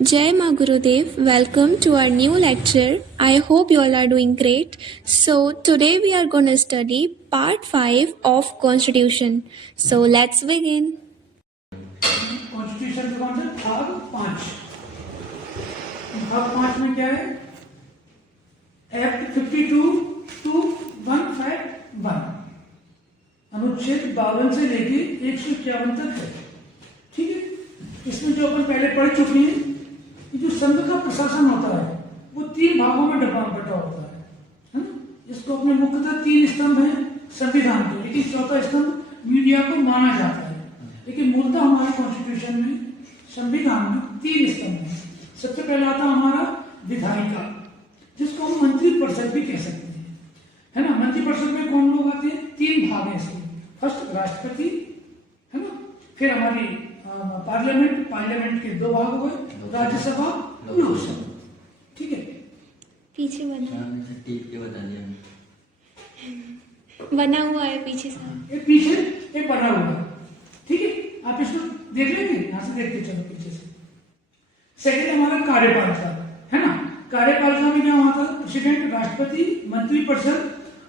Jai Ma Gurudev, welcome to our new lecture. I hope you all are doing great. So today we are going to study part 5 of Constitution. So let's begin. Constitution का कौन सा भाग 5। भाग 5 में क्या है? Act 52(2)(1)(5)(1) अनुच्छेद 52 से लेके 151 तक है। ठीक है, इसमें जो अपन पहले पढ़ चुके हैं, ये जो संघ का प्रशासन होता है वो 3 भागों में बटा होता है ना। इसको अपने मुख्यतः 3 स्तंभ हैं संविधान के, लेकिन चौथा स्तंभ मीडिया को माना जाता है। लेकिन मूलतः हमारे कॉन्स्टिट्यूशन में, संविधान में 3 स्तंभ हैं। सबसे पहला आता हमारा विधायिका, जिसको हम मंत्रिपरिषद भी कह सकते हैं, है ना। मंत्रिपरिषद में कौन लोग आते हैं? 3 भाग हैं इसके। फर्स्ट राष्ट्रपति, है ना, फिर हमारी पार्लियामेंट के 2 भाग हो गए, राज्यसभा, लोकसभा। ठीक है, पीछे बना हुआ है पीछे से, ये पीछे ये बना हुआ है। ठीक है, आप इसको देख लेंगे, यहां से देखते चलो पीछे से। सेकंड हमारा कार्यपालिका, है ना। कार्यपालिका में क्या होता है? प्रेसिडेंट, राष्ट्रपति, मंत्रिपरिषद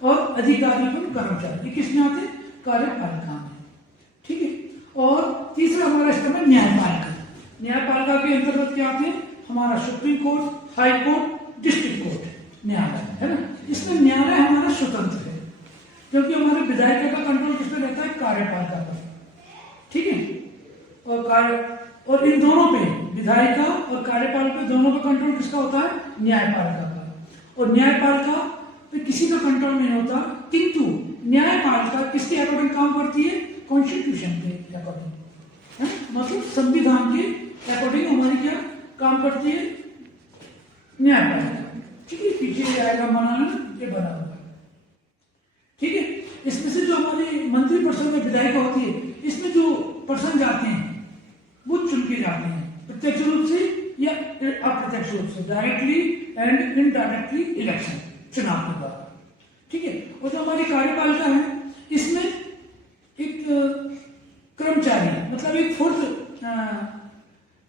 और अधिकारी एवं कर्मचारी, ये किसमें आते हैं? कार्यपालिका में। ठीक है, और तीसरा हमारा स्तंभ है न्यायपालिका। न्यायपालिका के अंतर्गत क्या आते हैं? हमारा supreme court, high court, district court, न्यायालय, है ना। इसमें न्यायालय हमारा स्वतंत्र है, क्योंकि हमारे विधायिका का कंट्रोल किस पे रहता है? कार्यपालिका पर। ठीक है, और इन दोनों पे, विधायिका और कार्यपालिका पे, दोनों का कंट्रोल किसका होता है? न्यायपालिका का। और न्यायपालिका पे किसी का कंट्रोल नहीं होता, किंतु न्यायपालिका किसके अकॉर्डिंग काम करती है? कॉन्स्टिट्यूशन के अकॉर्डिंग, है, मतलब संविधान के अकॉर्डिंग हमारी क्या काम करती है? न्यायपालिका। ठीक है, पीछे आएगा बनाना, ये बना हुआ। ठीक है, इसमें से जो हमारी मंत्रिपरिषद में विधायिका होती है, इसमें जो पर्सन जाते हैं वो चुन के जाते हैं, प्रत्यक्ष रूप से या अप्रत्यक्ष रूप से, डायरेक्टली एंड इनडायरेक्टली इलेक्शन, चुनाव के द्वारा। ठीक है, और जो हमारी कार्यपालिका है, इसमें एक कर्मचारी, मतलब एक फोर्थ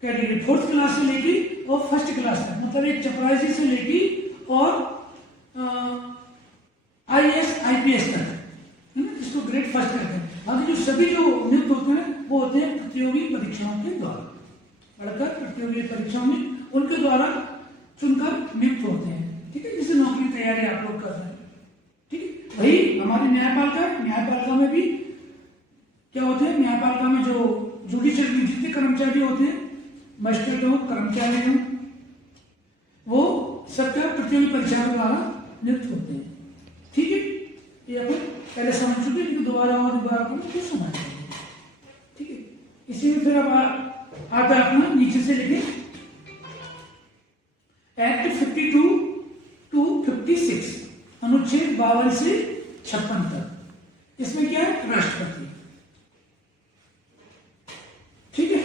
कैटेगरी, 4th क्लास से लेके और 1st क्लास तक, मतलब एक चपरासी से लेके और IAS IPS तक, है ना, जिसको ग्रेड 1 कहते हैं। बाकी जो सभी जो नियुक्त होते हैं वो होते हैं प्रतियोगी परीक्षाओं के द्वारा, पढ़कर प्रतियोगी परीक्षाओं में उनके द्वारा चुनकर नियुक्त होते हैं। ठीक है, जिससे नौकरी तैयारी आप लोग कर रहे हैं। ठीक है, वही हमारी न्यायपालिका में भी क्या होते हैं? न्यायपालिका में जो जुडिशियल में जितने कर्मचारी होते हैं, मजिस्ट्रेट हो, कर्मचारी हो, वो सबका प्रतियोगी परीक्षाओं द्वारा नियुक्त होते हैं। ठीक है, ये अपन पहले समझ चुके हैं, दोबारा तो समझ। ठीक है, इसी में फिर अब आता अपना नीचे से लिखे एक्ट 52 to 56, अनुच्छेद 52 से 56 तक। इसमें क्या है? राष्ट्रपति। ठीक है,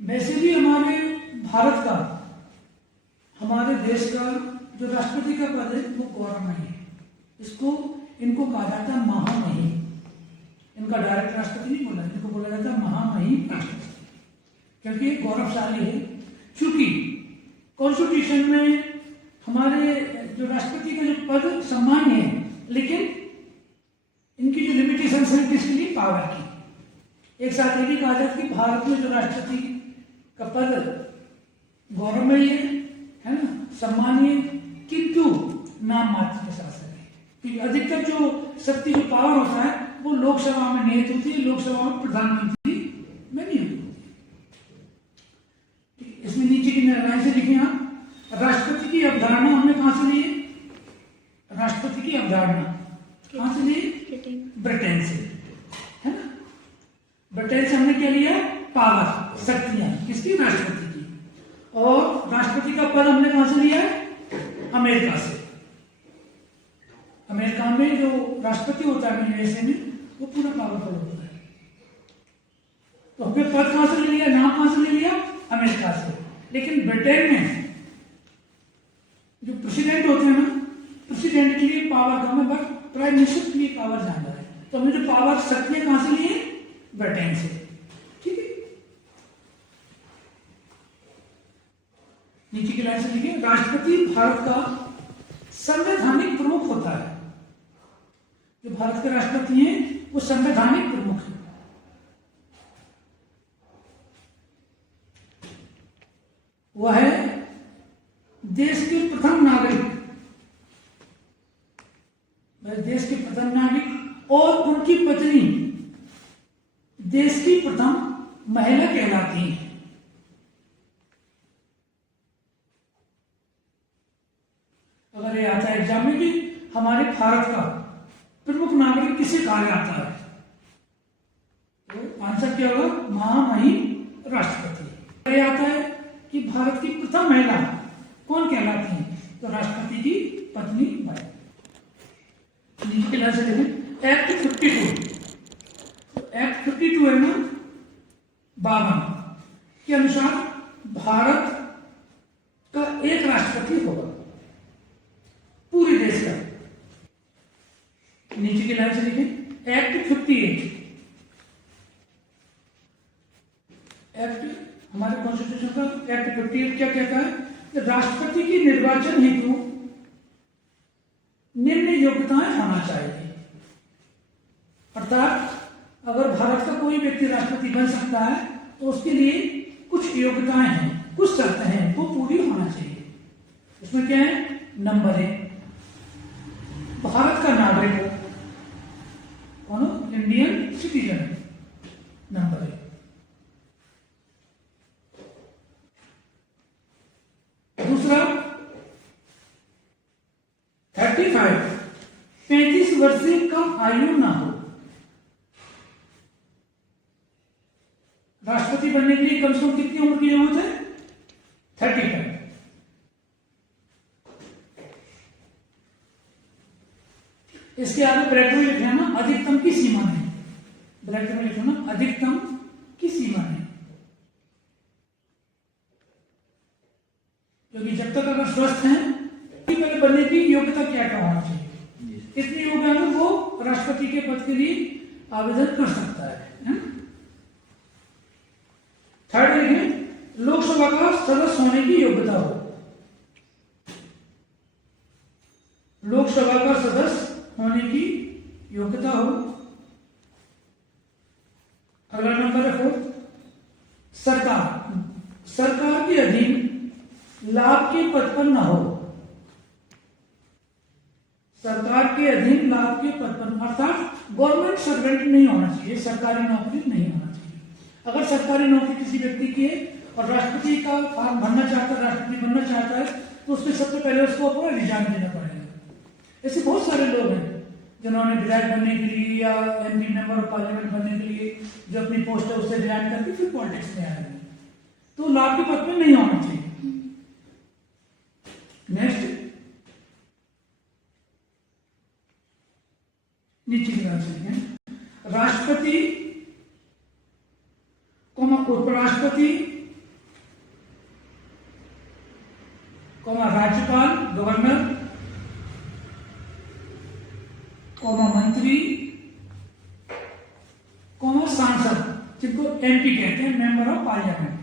वैसे भी हमारे भारत का, हमारे देश का जो राष्ट्रपति का पद है वो गौरवमयी है। इनको कहा जाता है महामहिम। इनका डायरेक्ट राष्ट्रपति नहीं बोला, इनको बोला जाता है महामहिम राष्ट्रपति, क्योंकि गौरवशाली है। चूंकि कॉन्स्टिट्यूशन में हमारे जो राष्ट्रपति का जो पद सम्मान्य है, लेकिन इनकी जो लिमिटेशन है किसके लिए? पावर की। एक साथ ये भी कहा जाता है कि भारत में जो राष्ट्रपति का पद गौरवमयी है ना, सम्मानीय, किंतु नाम मात्र के शासक है। क्योंकि अधिकतर जो शक्ति, जो पावर होता है, वो लोकसभा में निहित होती है, लोकसभा में प्रधानमंत्री में नहीं होती। इसमें नीचे की निर्णय से लिखे आप, राष्ट्रपति की अवधारणा हमने कहां से ली है? राष्ट्रपति की अवधारणा कहां से ली? ब्रिटेन से, है ना। ब्रिटेन से हमने क्या लिया? पावर, शक्तियां किसकी? राष्ट्रपति की। और राष्ट्रपति का पद हमने कहां से लिया है? अमेरिका से। अमेरिका में जो राष्ट्रपति होता है USA में, वो पूरा पावरफुल होता है। तो हमने पद कहां से ले लिया, नाम कहां से ले लिया? अमेरिका से। लेकिन ब्रिटेन में जो प्रेसिडेंट होते हैं ना, प्रेसिडेंट के लिए पावर कम है, बट प्राइम मिनिस्टर के लिए पावर ज्यादा है। तो हमने जो पावर, शक्तियां कहां से ली है? ब्रिटेन से। ठीक है, नीचे की लाइन से लिखिए, राष्ट्रपति भारत का संवैधानिक प्रमुख होता है। जो भारत के राष्ट्रपति हैं वो संवैधानिक प्रमुख है। वह है देश के प्रथम नागरिक, वह देश के प्रथम नागरिक और उनकी पत्नी देश की प्रथम महिला कहलाती है। अगर ये आता है एग्जाम में भी, हमारे भारत का प्रमुख नागरिक किसे कहा जाता है, तो आंसर क्या होगा, महामहिम राष्ट्रपति। अगर ये आता है कि भारत की प्रथम महिला कौन कहलाती है, तो राष्ट्रपति की पत्नी बाई। नीचे के लाइन से देखें, एक्ट 52, एक्ट 52 है ना 52 के अनुसार भारत का एक राष्ट्रपति होगा पूरे देश का। नीचे की लाइन से लिखें, एक्ट 58, एक्ट हमारे कॉन्स्टिट्यूशन का एक्ट 58 क्या कहता है कि राष्ट्रपति की निर्वाचन हेतु निम्न योग्यताएं होना चाहिए। अर्थात अगर भारत का कोई व्यक्ति राष्ट्रपति बन सकता है तो उसके लिए कुछ योग्यताएं हैं, कुछ शर्तें हैं, वो पूरी होना चाहिए। इसमें क्या है, नंबर 1, भारत का नागरिक हो, कौन हो, इंडियन सिटीजन, नंबर 1। दूसरा 35 वर्ष से कम आयु ना हो। राष्ट्रपति बनने के लिए कम से कम कितनी उम्र की जरूरत है, 35। इसके आगे ब्रैकेट में लिखना ना अधिकतम की सीमा नहीं, ब्रैकेट में लिखना ना अधिकतम की सीमा नहीं, क्योंकि जब तक अगर स्वस्थ हैं पहले बनने की योग्यता क्या क्या होना चाहिए, इतनी योग्यता में वो राष्ट्रपति के पद के लिए आवेदन कर सकता है। थर्ड लिखें, लोकसभा का सदस्य होने की योग्यता हो, लोकसभा का सदस्य होने की योग्यता हो। अगला नंबर है 4, सरकार के अधीन लाभ के पद पर न हो, सरकार के अधीन लाभ के पद पर, अर्थात गवर्नमेंट सर्वेंट नहीं होना चाहिए, सरकारी नौकरी नहीं होना चाहिए। अगर सरकारी नौकरी किसी व्यक्ति की है और राष्ट्रपति का फॉर्म भरना चाहता है, राष्ट्रपति बनना चाहता है, तो उसमें सबसे पहले उसको अपना रिजाइन देना पड़ेगा। ऐसे बहुत सारे लोग हैं जिन्होंने विधायक बनने के लिए या एमपी मेंबर ऑफ पार्लियामेंट बनने के लिए जो अपनी पोस्ट है उससे रिजाइन करके फिर पॉलिटिक्स में आए हैं, तो लाभ के पद में नहीं होना चाहिए। नेक्स्ट, नीचे की तरफ से राष्ट्रपति, उपराष्ट्रपति, राज्यपाल, गवर्नर, मंत्री, सांसद, जिनको एमपी कहते हैं, मेंबर ऑफ पार्लियामेंट,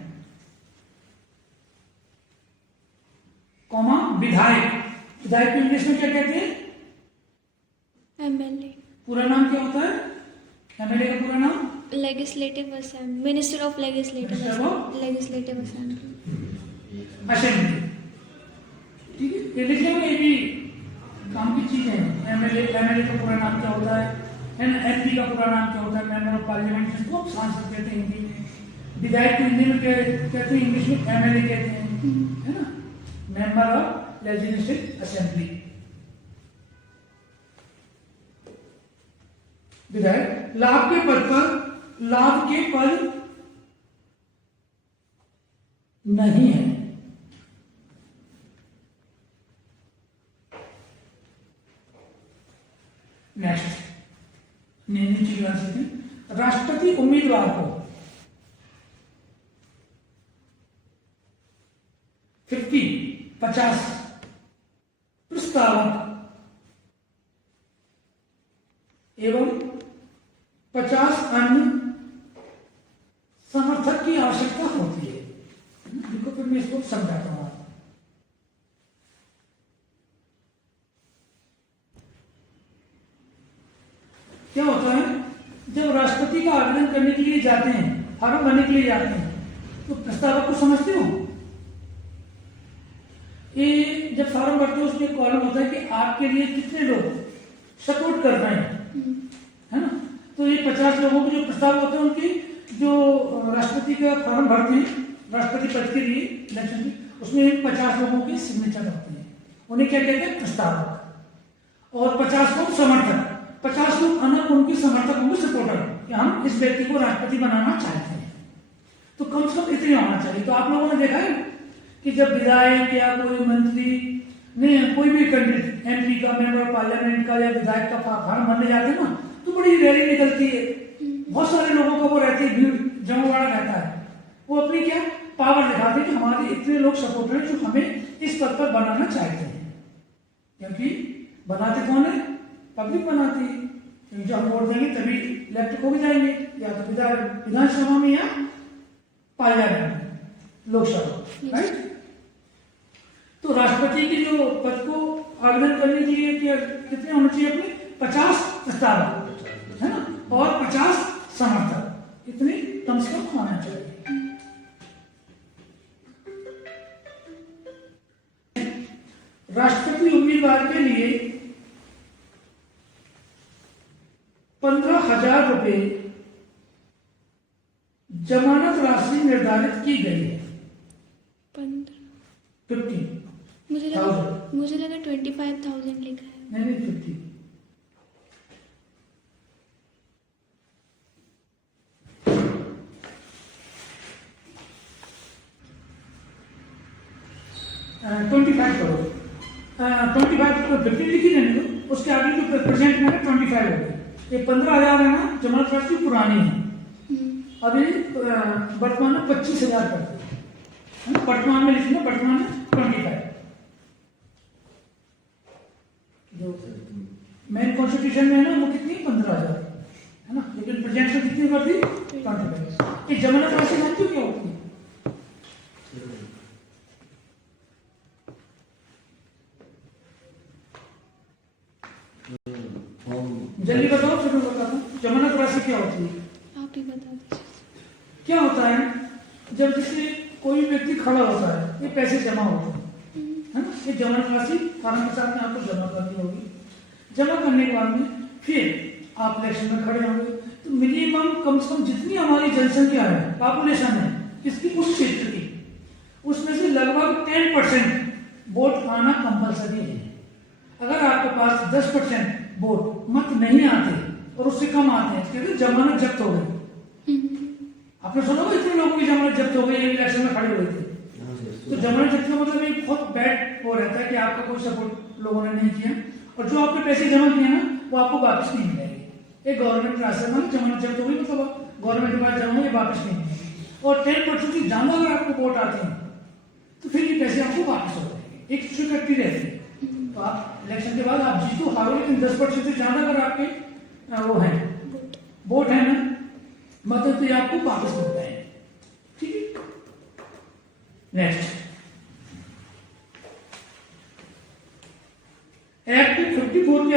विधायक, विधायक को इंग्लिश में क्या कहते हैं, एमएलए। पूरा नाम क्या होता है एमएलए का पूरा नाम, legislative assembly, minister of legislative assembly. ठीक है, ये लिख लेंगे, ये भी काम की चीज है। एमएलए का पूरा नाम क्या होता है ना, एमपी का पूरा नाम क्या होता है, मेंबर ऑफ पार्लियामेंट, जिसको सांसद कहते हैं हिंदी में, विधायक को हिंदी में कहते हैं, इंग्लिश में एमएलए कहते हैं, है ना, मेंबर ऑफ लेजिस्लेटिव असेंबली। विधायक लाभ के पद पर, लाभ के पद नहीं है। नेक्स्ट, नीचे की बात, राष्ट्रपति उम्मीदवार को 50 प्रस्तावक एवं 50 अन्य समर्थक की आवश्यकता होती है। देखो फिर मैं इसको समझाता हूं। क्या होता है, जब राष्ट्रपति का आवेदन करने के लिए जाते हैं, फॉर्म भरने के लिए जाते हैं, तो प्रस्तावक को समझते हो, ये जब फॉर्म भरते हो उसमें कॉलम होता है कि आपके लिए कितने लोग सपोर्ट कर रहे हैं, है ना। तो ये 50 लोगों के जो प्रस्ताव होते हैं, उनकी जो राष्ट्रपति का फॉर्म भरते हैं राष्ट्रपति पद के लिए इलेक्शन में, उसमें 50 लोगों के सिग्नेचर होते हैं, उन्हें क्या कहते हैं, प्रस्तावक। और 50 लोग समर्थक, 50 लोग अनक उनके समर्थक होंगे, सपोर्टर, कि हम इस व्यक्ति को राष्ट्रपति बनाना चाहते हैं। तो कम से कम इतने होना चाहिए। तो आप लोगों ने देखा है कि जब विधायक या कोई मंत्री ने कोई भी कैंडिडेट एमपी का, मेंबर पार्लियामेंट का या विधायक का फॉर्म भरने जाते हैं ना, तो बड़ी रैली निकलती है, बहुत सारे लोगों का वो रहती है, भीड़ जमावड़ा रहता है। वो अपनी क्या पावर दिखाते हैं कि हमारे इतने लोग सपोर्टर हैं जो हमें इस पद पर बनाना चाहते हैं। क्योंकि बनाते कौन है, पब्लिक बनाती है। क्योंकि जब हम वोट देंगे तभी इलेक्ट हो भी जाएंगे, या तो विधानसभा में या पार्लियामेंट में, लोकसभा, राइट। तो राष्ट्रपति के जो पद को आवेदन करने के लिए कितने होने चाहिए, अपने 50 प्रस्तावक, है ना, और 50 समर्थक, इतने कम से कम होना चाहिए। राष्ट्रपति उम्मीदवार के लिए 15,000 रुपए जमानत राशि निर्धारित की गई है। 15 मुझे लगा 25,000 लिखा है। नहीं 50। करोड़ 25 को 50 लिखी रहने दो, उसके आगे जो प्रेजेंट में 25 हो गई। ये 15,000 है ना, जमानत राशि पुरानी है, अभी वर्तमान में 25,000 करते हैं, वर्तमान में लिखना, वर्तमान में 25। जो मेन कॉन्स्टिट्यूशन में है ना, वो कितनी 15,000 है ना, लेकिन प्रेजेंट में कितनी कर दी 25। ये जमानत राशि जानते हो क्या होती है? जल्दी बताओ फिर मैं बताता हूँ। जमानत राशि क्या होती है, आप ही बता दीजिए। क्या होता है, जब जैसे कोई व्यक्ति खड़ा होता है, ये पैसे जमा होते हैं, है ना, ये जमानत राशि फॉर्म के साथ में आपको जमा करनी होगी। जमा करने के बाद में फिर आप इलेक्शन में खड़े होंगे, तो मिनिमम कम से कम जितनी हमारी जनसंख्या है, पॉपुलेशन है इसकी, उस क्षेत्र की, उसमें से लगभग 10% वोट आना कंपलसरी है। अगर आपके पास 10% वोट मत नहीं आते और उससे कम आते हैं, क्योंकि जमानत जब्त हो गई। आपने सुना होगा इतने लोगों की जमानत जब्त हो गई, इलेक्शन में खड़े हुए थे। तो जमानत जब्त का मतलब एक बहुत बैड वो रहता है कि आपका कोई सपोर्ट लोगों ने नहीं किया, और जो आपने पैसे जमा किए ना वो आपको वापस नहीं मिलेंगे। एक गवर्नमेंट राशन में जमानत जब्त हो गई, मतलब गवर्नमेंट के पास जमा हुए, वापस नहीं मिलेंगे। और 10% से ज्यादा अगर आपको वोट आते हैं तो फिर ये पैसे आपको वापस हो जाएंगे, एक सिक्योरिटी रहती है। तो आप इलेक्शन के बाद आप जीतो हारो, लेकिन 10% से ज्यादा अगर आपके वो है वोट है ना, मतलब तो ये आपको वापस मिलता है। ठीक है, नेक्स्ट एक्ट 54 के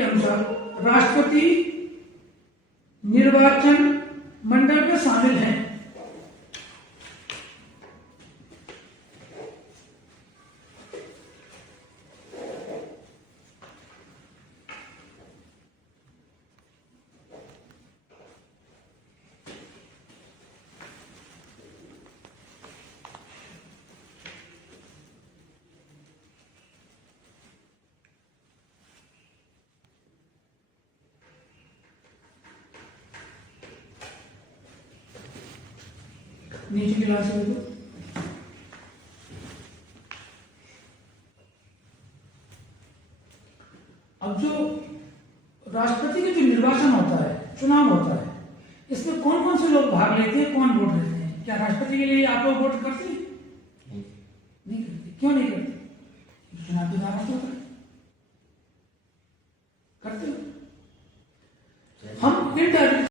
अनुसार राष्ट्रपति निर्वाचन मंडल में शामिल हैं। नीचे की क्लास में देखो, अब जो राष्ट्रपति का जो निर्वाचन होता है, चुनाव होता है, इसमें कौन कौन से लोग भाग लेते हैं, कौन वोट देते हैं? क्या राष्ट्रपति के लिए आप लोग वोट करते हैं? नहीं करते। क्यों नहीं करते? चुनाव के दौरान होता है, करते हो। हम इनडायरेक्ट